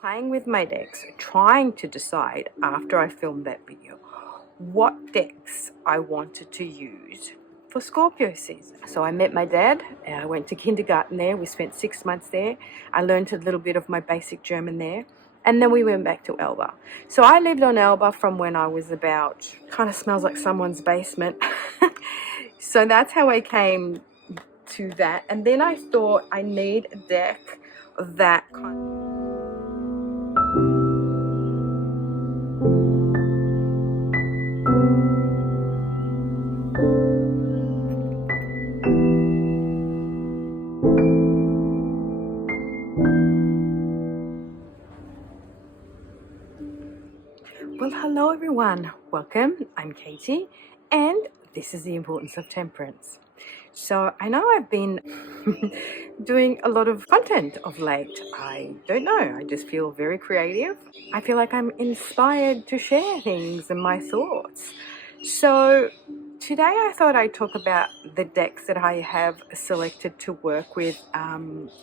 playing with my decks, trying to decide after I filmed that video what decks I wanted to use for Scorpio season. So I met my dad, I went to kindergarten there, we spent 6 months there, I learned a little bit of my basic German there, and then we went back to Elba. So I lived on Elba from when I was about, kind of smells like someone's basement. So that's how I came to that. And then I thought I need a deck that Well, hello everyone, welcome, I'm Katie, and this is the importance of temperance. So I know I've been doing a lot of content of late. I don't know, I just feel very creative. I feel like I'm inspired to share things and my thoughts. So today I thought I'd talk about the decks that I have selected to work with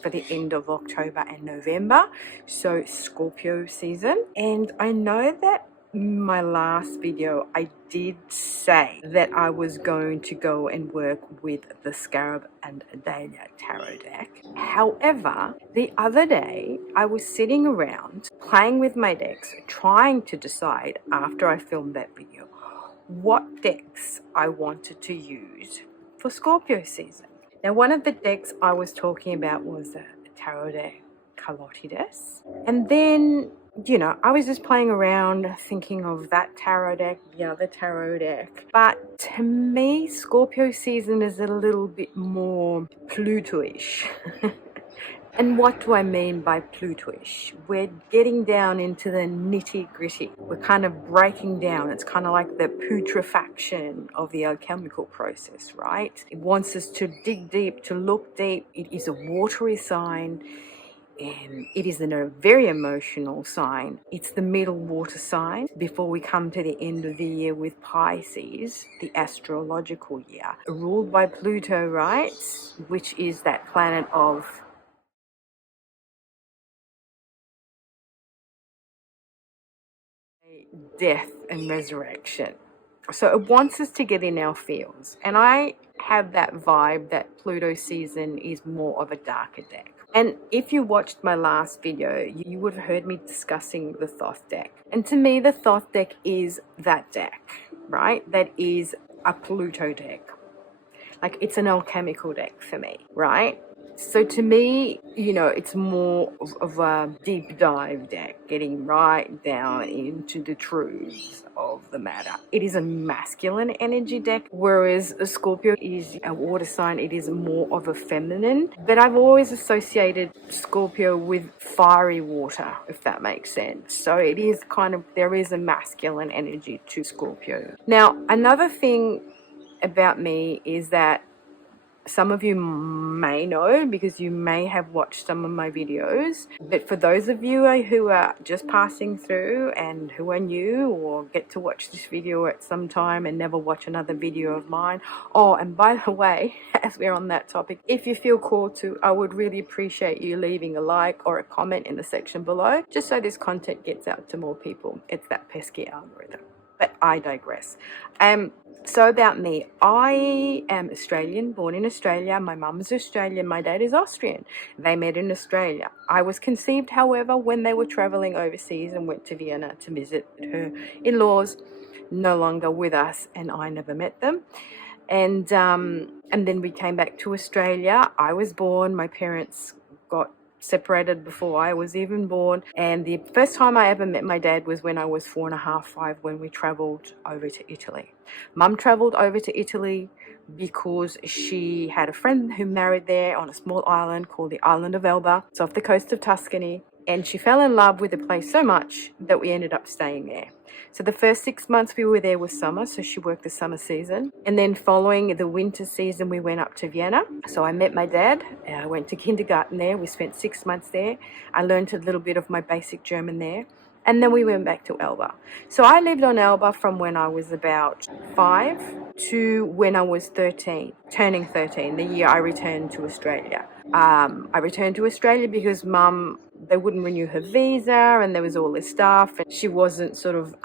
for the end of October and November, so Scorpio season. And I know that my last video I did say that I was going to go and work with the Scarab and Dahlia tarot deck. However, the other day I was sitting around playing with my decks, trying to decide after I filmed that video what decks I wanted to use for Scorpio season. Now, one of the decks I was talking about was a tarot deck, Calotides. And then, you know, I was just playing around thinking of that tarot deck, the other tarot deck. But to me, Scorpio season is a little bit more Pluto-ish. And what do I mean by Pluto-ish? We're getting down into the nitty-gritty. We're kind of breaking down. It's kind of like the putrefaction of the alchemical process, right? It wants us to dig deep, to look deep. It is a watery sign, and it is a very emotional sign. It's the middle water sign before we come to the end of the year with Pisces, the astrological year, ruled by Pluto, right? Which is that planet of death and resurrection. So it wants us to get in our feels. And I have that vibe that Pluto season is more of a darker deck. And if you watched my last video, you would have heard me discussing the Thoth deck. And to me, the Thoth deck is that deck, right? That is a Pluto deck. Like, it's an alchemical deck for me, right? So to me, you know, it's more of a deep dive deck, getting right down into the truths of the matter. It is a masculine energy deck, whereas a Scorpio is a water sign. It is more of a feminine. But I've always associated Scorpio with fiery water, if that makes sense. So it is kind of, there is a masculine energy to Scorpio. Now, another thing about me is that some of you may know because you may have watched some of my videos, but for those of you who are just passing through and who are new or get to watch this video at some time and never watch another video of mine, oh, and by the way, as we're on that topic, if you feel called to, I would really appreciate you leaving a like or a comment in the section below, just so this content gets out to more people. It's that pesky algorithm. But I digress. So about me, I am Australian, born in Australia. My mum is Australian, my dad is Austrian. They met in Australia. I was conceived, however, when they were traveling overseas and went to Vienna to visit her in-laws, no longer with us, and I never met them. And then we came back to Australia. I was born, my parents got separated before I was even born, and the first time I ever met my dad was when I was 4.5, 5, when we traveled over to Italy. Mum traveled over to Italy because she had a friend who married there on a small island called the island of Elba. It's off the coast of Tuscany, and she fell in love with the place so much that we ended up staying there. So the first 6 months we were there was summer, so she worked the summer season. And then following the winter season, we went up to Vienna. So I met my dad. I went to kindergarten there. We spent 6 months there. I learned a little bit of my basic German there. and then we went back to Elba. So I lived on Elba from when I was about 5 to when I was 13, turning 13, the year I returned to Australia. I returned to Australia because Mum, they wouldn't renew her visa, and there was all this stuff, and she wasn't sort of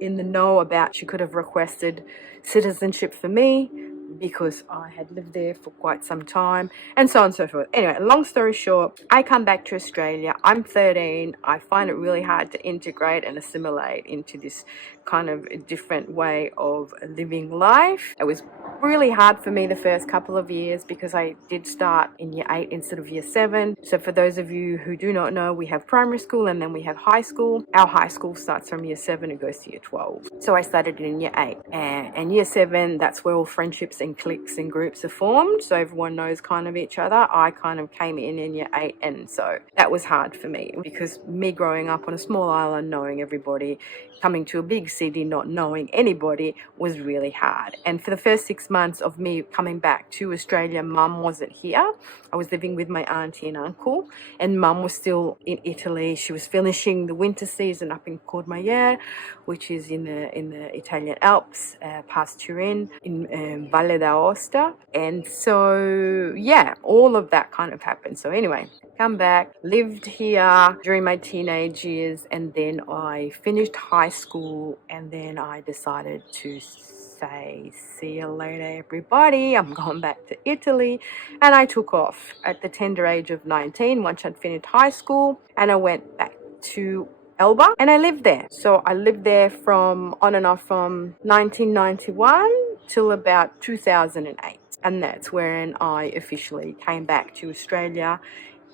in the know about, she could have requested citizenship for me because I had lived there for quite some time, and so on and so forth. Anyway, long story short, I come back to Australia. I'm 13. I find it really hard to integrate and assimilate into this kind of different way of living life. It was really hard for me the first couple of years because I did start in year 8 instead of year 7. So for those of you who do not know, we have primary school and then we have high school. Our high school starts from year 7 and goes to year 12. So I started in year 8, and year 7, that's where all friendships and cliques and groups are formed. So everyone knows kind of each other. I kind of came in year 8, and so that was hard for me because me growing up on a small island, knowing everybody, coming to a big city, not knowing anybody, was really hard. And for the first 6 months of me coming back to Australia, Mum wasn't here. I was living with my auntie and uncle, and Mum was still in Italy. She was finishing the winter season up in Courmayeur, which is in the Italian Alps, past Turin, in Valle d'Aosta. And so, yeah, all of that kind of happened. So anyway, come back, lived here during my teenage years, and then I finished high school, and then I decided to say, see you later, everybody. I'm going back to Italy. And I took off at the tender age of 19 once I'd finished high school, and I went back to Elba, and I lived there. So I lived there from on and off from 1991 till about 2008. And that's when I officially came back to Australia,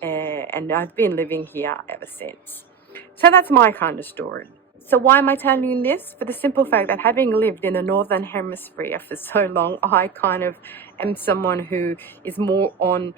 and I've been living here ever since. So that's my kind of story. So why am I telling you this? For the simple fact that having lived in the Northern Hemisphere for so long, I kind of am someone who is more on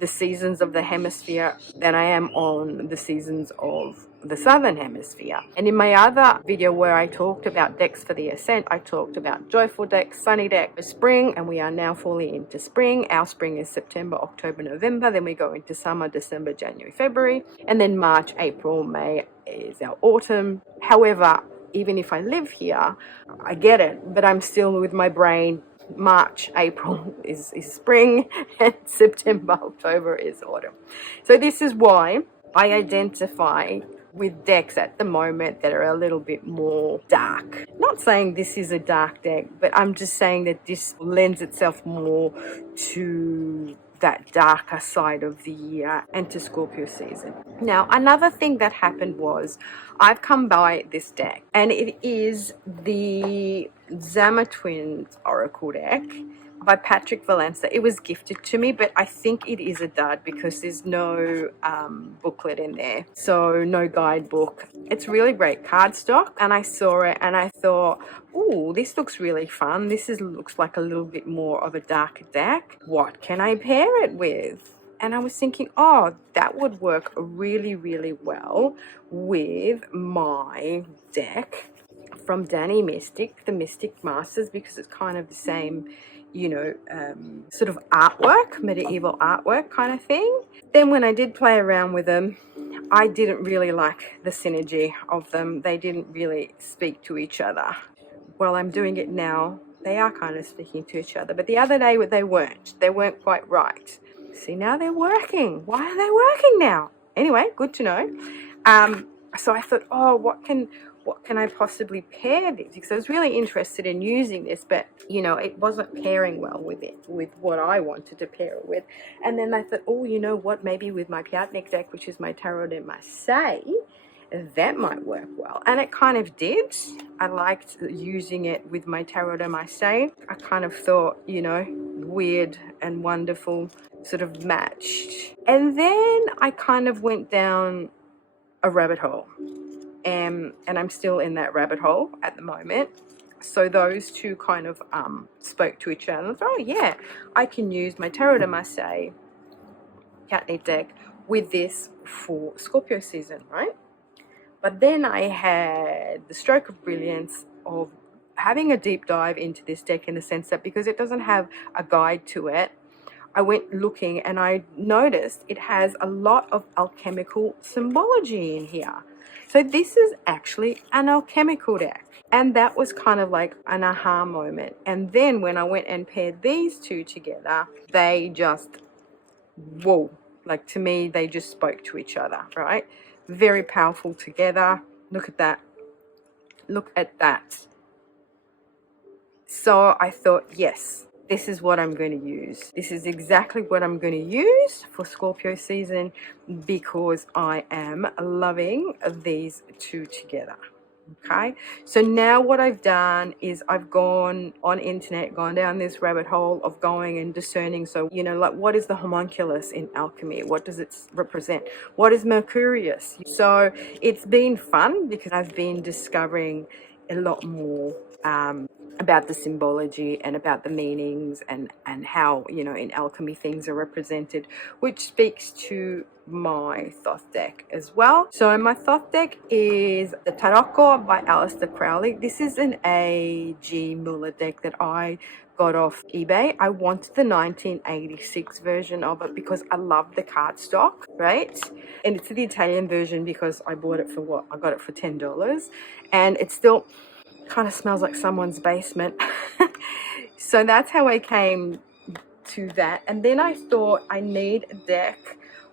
the seasons of the hemisphere than I am on the seasons of the Southern Hemisphere. And in my other video where I talked about decks for the ascent, I talked about joyful deck, sunny deck for spring, and we are now fully into spring. Our spring is September, October, November. Then we go into summer, December, January, February, and then March, April, May is our autumn. However, even if I live here, I get it, but I'm still with my brain. March, April is spring, and September, October is autumn. So this is why I identify with decks at the moment that are a little bit more dark. Not saying this is a dark deck, but I'm just saying that this lends itself more to that darker side of the year and to Scorpio season. Now, another thing that happened was I've come by this deck, and it is the Zama Twins Oracle deck by Patrick Valenza. It was gifted to me, but I think it is a dud because there's no booklet in there, so no guidebook. It's really great cardstock, and I saw it and I thought, ooh, this looks really fun. Looks like a little bit more of a darker deck. What can I pair it with? And I was thinking, oh, that would work really, really well with my deck from Danny Mystic, the Mystic Masters, because it's kind of the same, sort of artwork, medieval artwork kind of thing. Then when I did play around with them, I didn't really like the synergy of them. They didn't really speak to each other. Well, I'm doing it now. They are kind of speaking to each other, but the other day they weren't. They weren't quite right. See, now they're working. Why are they working now? Anyway, good to know. So I thought, oh, what can I possibly pair this? Because I was really interested in using this, but it wasn't pairing well with what I wanted to pair it with. And then I thought, oh, you know what? Maybe with my Pjatnik deck, which is my Tarot de Marseille, that might work well. And it kind of did. I liked using it with my Tarot de Marseille. I kind of thought, weird and wonderful sort of matched. And then I kind of went down a rabbit hole. And I'm still in that rabbit hole at the moment. So those two kind of spoke to each other. And I thought, oh yeah, I can use my Tarot de Marseille Pjatnik deck with this for Scorpio season, right? But then I had the stroke of brilliance of having a deep dive into this deck, in the sense that because it doesn't have a guide to it, I went looking and I noticed it has a lot of alchemical symbology in here. So this is actually an alchemical deck. And that was kind of like an aha moment. And then when I went and paired these two together, they just, whoa, like to me, they just spoke to each other, right? Very powerful together. Look at that. Look at that. So I thought, yes, this is what I'm going to use. This is exactly what I'm going to use for Scorpio season because I am loving these two together. Okay, so now what I've done is I've gone on internet, gone down this rabbit hole of going and discerning. So, you know, like what is the homunculus in alchemy? What does it represent? What is Mercurius? So it's been fun because I've been discovering a lot more about the symbology and about the meanings and how, you know, in alchemy things are represented, which speaks to my Thoth deck as well. So my Thoth deck is the Taroko by Aleister Crowley. This is an A.G. Muller deck that I got off eBay. I wanted the 1986 version of it because I love the cardstock, right? And it's the Italian version because I bought it for what? I got it for $10, and it's still kind of smells like someone's basement. So that's how I came to that. And then I thought I need a deck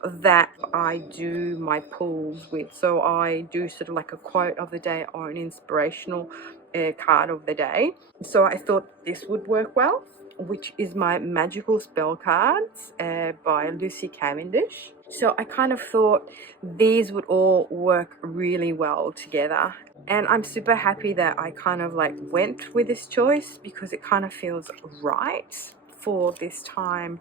that I do my pulls with. So I do sort of like a quote of the day or an inspirational card of the day. So I thought this would work well, which is my Magical Spell Cards by Lucy Cavendish. So I kind of thought these would all work really well together. And I'm super happy that I kind of like went with this choice because it kind of feels right for this time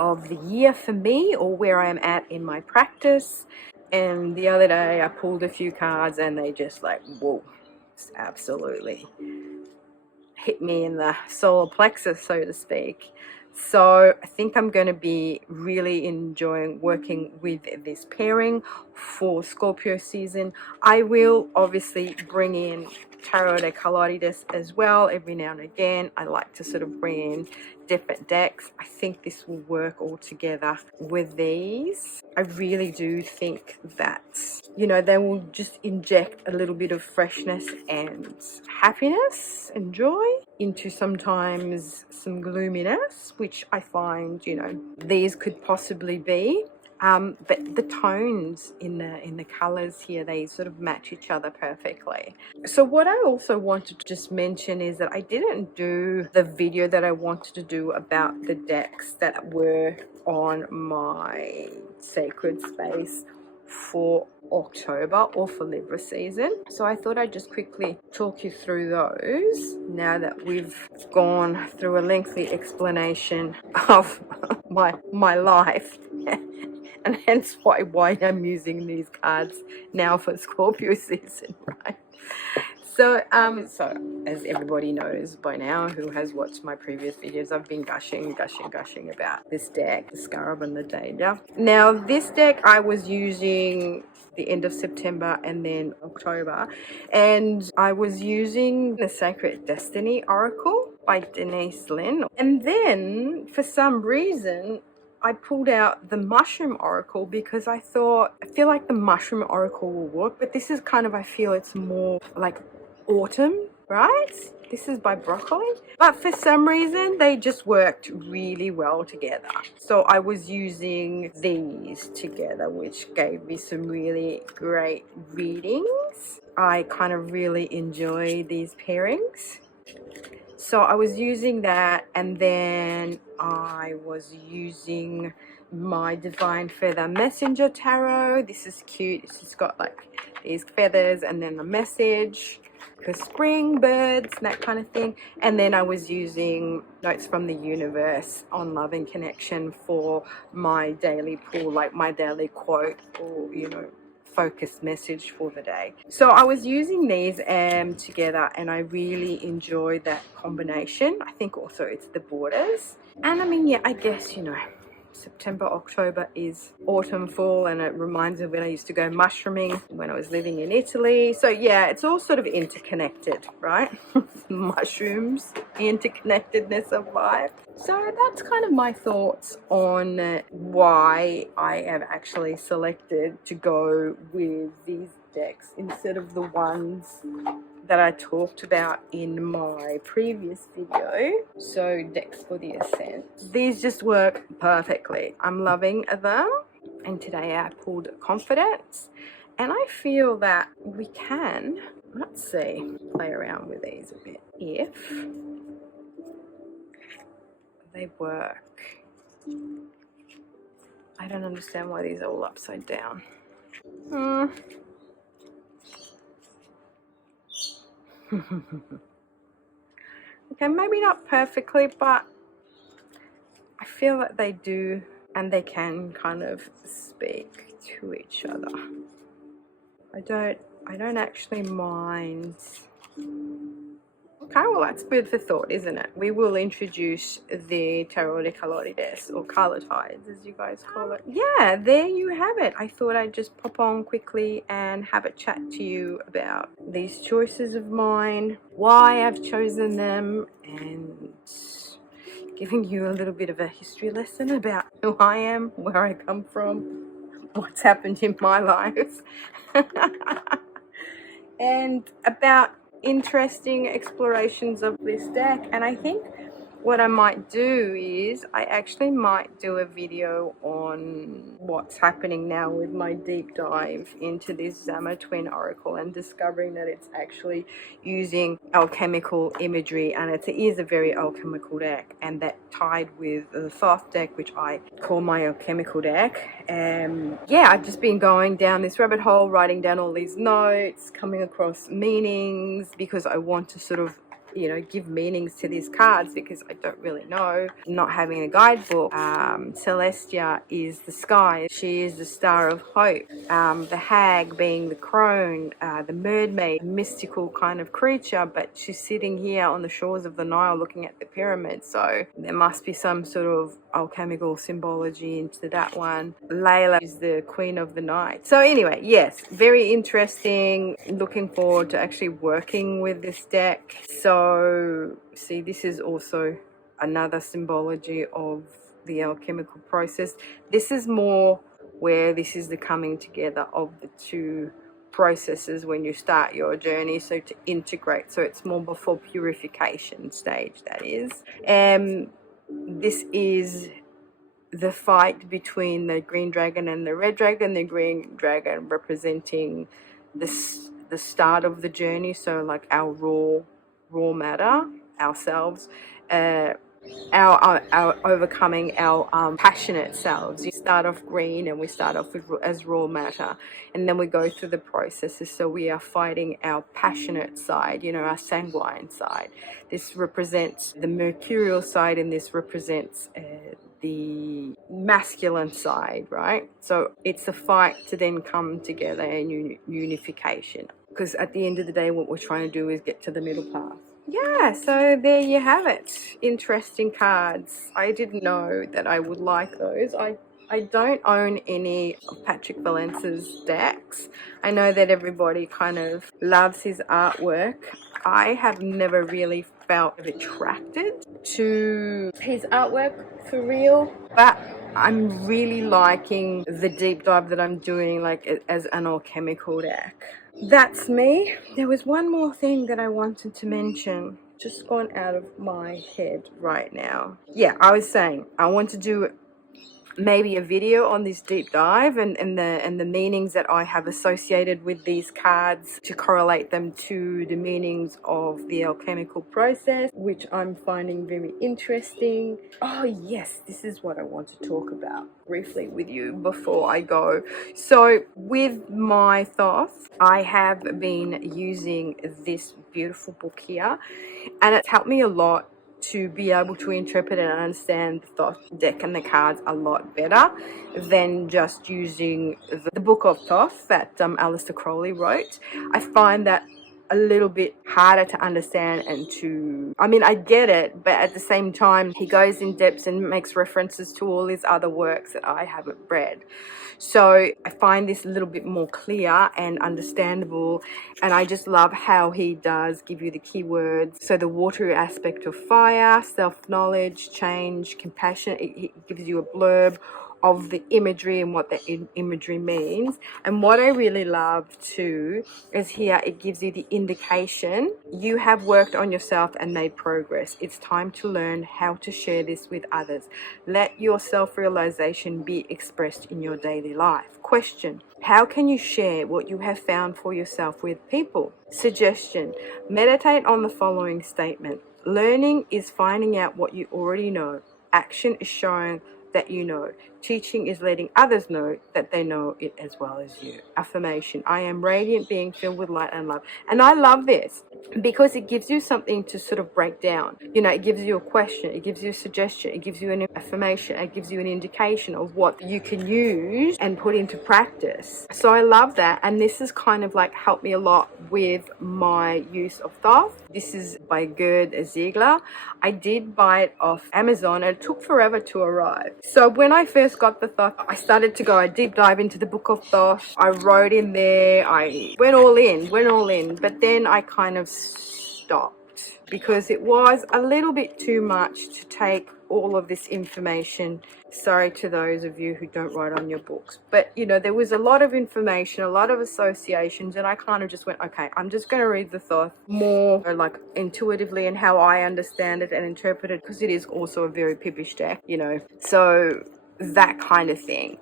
of the year for me, or where I am at in my practice. And the other day I pulled a few cards and they just like, whoa, absolutely hit me in the solar plexus, so to speak. So I think I'm going to be really enjoying working with this pairing for Scorpio season. I will obviously bring in Tarot de Colorides as well every now and again. I like to sort of bring in different decks. I think this will work all together with these. I really do think that, you know, they will just inject a little bit of freshness and happiness and joy into sometimes some gloominess, which I find, you know, these could possibly be. But the tones in the colors here, they sort of match each other perfectly. So what I also wanted to just mention is that I didn't do the video that I wanted to do about the decks that were on my sacred space for October or for Libra season. So I thought I'd just quickly talk you through those now that we've gone through a lengthy explanation of my life. And hence why I'm using these cards now for Scorpio season, right? So as everybody knows by now who has watched my previous videos, I've been gushing about this deck, the Scarab and the Danger. Now this deck I was using the end of September and then October, and I was using the Sacred Destiny Oracle by Denise Linn. And then for some reason I pulled out the Mushroom Oracle because I feel like the Mushroom Oracle will work, but this is kind of, I feel it's more like autumn, right? This is by Broccoli. But for some reason, they just worked really well together. So I was using these together, which gave me some really great readings. I kind of really enjoy these pairings. So I was using that, and then I was using my Divine Feather Messenger Tarot. This is cute. It's just got like these feathers and then the message for spring, birds, that kind of thing. And then I was using Notes from the Universe on Love and Connection for my daily pull, like my daily quote or, you know, focused message for the day. So I was using these together, and I really enjoyed that combination. I think also it's the borders, and I mean, yeah, I guess, you know, September, October is autumn, fall, and it reminds me of when I used to go mushrooming when I was living in Italy. So yeah, it's all sort of interconnected, right? Mushrooms, interconnectedness of life. So that's kind of my thoughts on why I have actually selected to go with these decks instead of the ones that I talked about in my previous video. So decks for the Ascent. These just work perfectly. I'm loving them. And today I pulled Confidence. And I feel that we can, let's see, play around with these a bit. If they work. I don't understand why these are all upside down. Okay, maybe not perfectly, but I feel that they do, and they can kind of speak to each other. I don't actually mind. Okay, well that's food for thought, isn't it? We will introduce the Tarot de Colorides, or Color Tides as you guys call it. Yeah, there you have it. I thought I'd just pop on quickly and have a chat to you about these choices of mine, why I've chosen them, and giving you a little bit of a history lesson about who I am, where I come from, what's happened in my life, and about interesting explorations of this deck. And I think what I might do is I actually might do a video on what's happening now with my deep dive into this Zama Twin Oracle and discovering that it's actually using alchemical imagery, and it is a very alchemical deck, and that tied with the Thoth deck, which I call my alchemical deck. Yeah, I've just been going down this rabbit hole, writing down all these notes, coming across meanings, because I want to sort of, you know, give meanings to these cards, because I don't really know, not having a guidebook. Celestia is the sky, she is the star of hope. The hag being the crone, the mermaid, mystical kind of creature, but she's sitting here on the shores of the Nile looking at the pyramids, so there must be some sort of alchemical symbology into that one. Layla is the queen of the night. So anyway, yes, very interesting. Looking forward to actually working with this deck. So see, this is also another symbology of the alchemical process. This is more where this is the coming together of the two processes when you start your journey, so to integrate. So it's more before purification stage, that is. This is the fight between the green dragon and the red dragon. The green dragon representing the start of the journey, so like our raw matter, ourselves, our overcoming our passionate selves. You start off green and we start off as raw matter, and then we go through the processes. So we are fighting our passionate side, you know, our sanguine side. This represents the mercurial side, and this represents the masculine side, right? So it's a fight to then come together and unification, because at the end of the day what we're trying to do is get to the middle path. Yeah, so there you have it. Interesting cards. I didn't know that I would like those. I don't own any of Patrick Valence's decks. I know that everybody kind of loves his artwork. I have never really felt attracted to his artwork for real, but I'm really liking the deep dive that I'm doing, like as an alchemical deck. That's me. There was one more thing that I wanted to mention, just gone out of my head right now. Yeah, I was saying I want to do maybe a video on this deep dive and the meanings that I have associated with these cards, to correlate them to the meanings of the alchemical process, which I'm finding very interesting. Oh yes, this is what I want to talk about briefly with you before I go. So with my Thoth, I have been using this beautiful book here, and it's helped me a lot to be able to interpret and understand the Thoth deck and the cards a lot better than just using the Book of Thoth that Aleister Crowley wrote. I find that a little bit harder to understand and to, I mean, I get it, but at the same time, he goes in depth and makes references to all his other works that I haven't read. So I find this a little bit more clear and understandable, and I just love how he does give you the keywords. So the watery aspect of fire, self-knowledge, change, compassion, it gives you a blurb of the imagery and what the imagery means. And what I really love too is here it gives you the indication you have worked on yourself and made progress. It's time to learn how to share this with others. Let your self-realization be expressed in your daily life. Question: how can you share what you have found for yourself with people? Suggestion: meditate on the following statement. Learning is finding out what you already know. Action is showing that you know. Teaching is letting others know that they know it as well as you. Affirmation: I am radiant being filled with light and love. And I love this because it gives you something to sort of break down. You know, it gives you a question, it gives you a suggestion, it gives you an affirmation, it gives you an indication of what you can use and put into practice. So I love that, and this has kind of like helped me a lot with my use of Thoth. This is by Gerd Ziegler. I did buy it off Amazon and it took forever to arrive. So when I first got the Thoth, I started to go a deep dive into the Book of Thoth. I wrote in there, I went all in, but then I kind of stopped because it was a little bit too much to take all of this information. Sorry to those of you who don't write on your books, but you know, there was a lot of information, a lot of associations, and I kind of just went, okay, I'm just going to read the Thoth more like intuitively and how I understand it and interpret it, because it is also a very pippish deck, you know, so that kind of thing.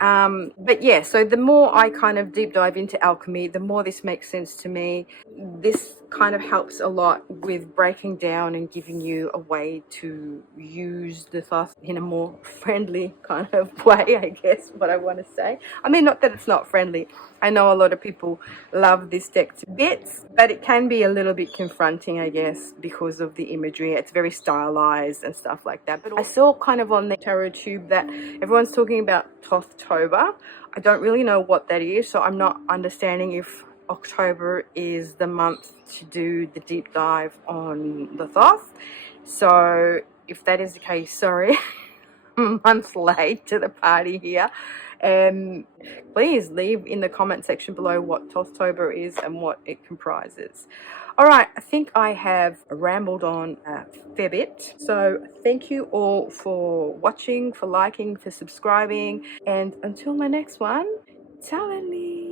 But yeah, so the more I kind of deep dive into alchemy, the more this makes sense to me. This kind of helps a lot with breaking down and giving you a way to use the Thoth in a more friendly kind of way, I guess, what I want to say. I mean, not that it's not friendly. I know a lot of people love this deck to bits, but it can be a little bit confronting, I guess, because of the imagery. It's very stylized and stuff like that. But I saw kind of on the Tarot Tube that everyone's talking about Thothtober. I don't really know what that is, so I'm not understanding if October is the month to do the deep dive on the Thoth. So if that is the case, sorry, I'm a month late to the party here. Please leave in the comment section below what Thothtober is and what it comprises. All right, I think I have rambled on a fair bit. So thank you all for watching, for liking, for subscribing, and until my next one, Talali.